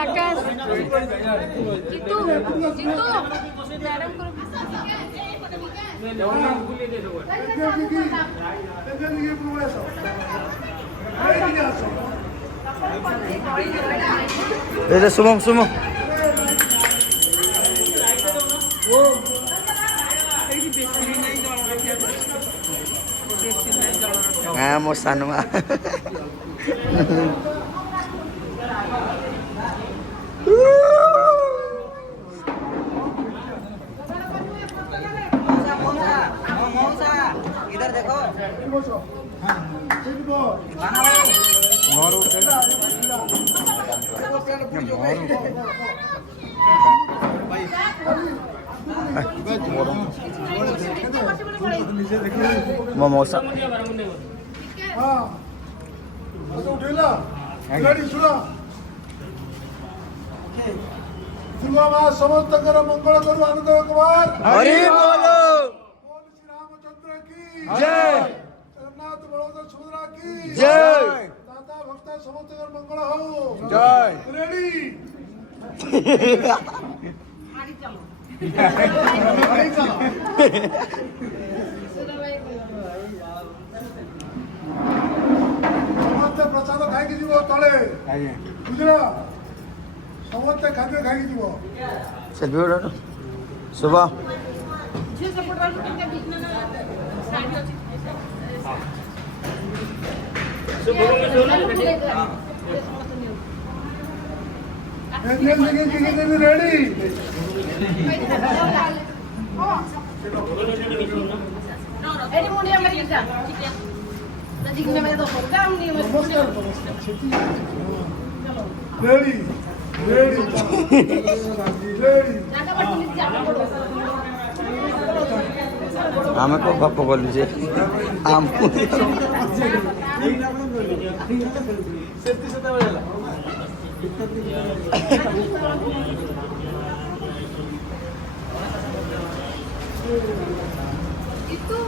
आकाश Jitu Jitu madam को Sumo Sumo हाँ मो सानुमा इधर देखो मोमोसा समस्त मंगल करू आनंद कुमार हरि बोलो श्री रामचंद्र की जय जगन्नाथ बलभद्र सुभद्रा की जय दाता भक्त समस्त मंगल हो जय रेडी समस्त प्रसाद खाई जीव तले बुझल समस्त खाद्य खाई जीव सेल्फी उठा सुबह रेडी रेडी रेडी आम को बाप बोलु जे आम itu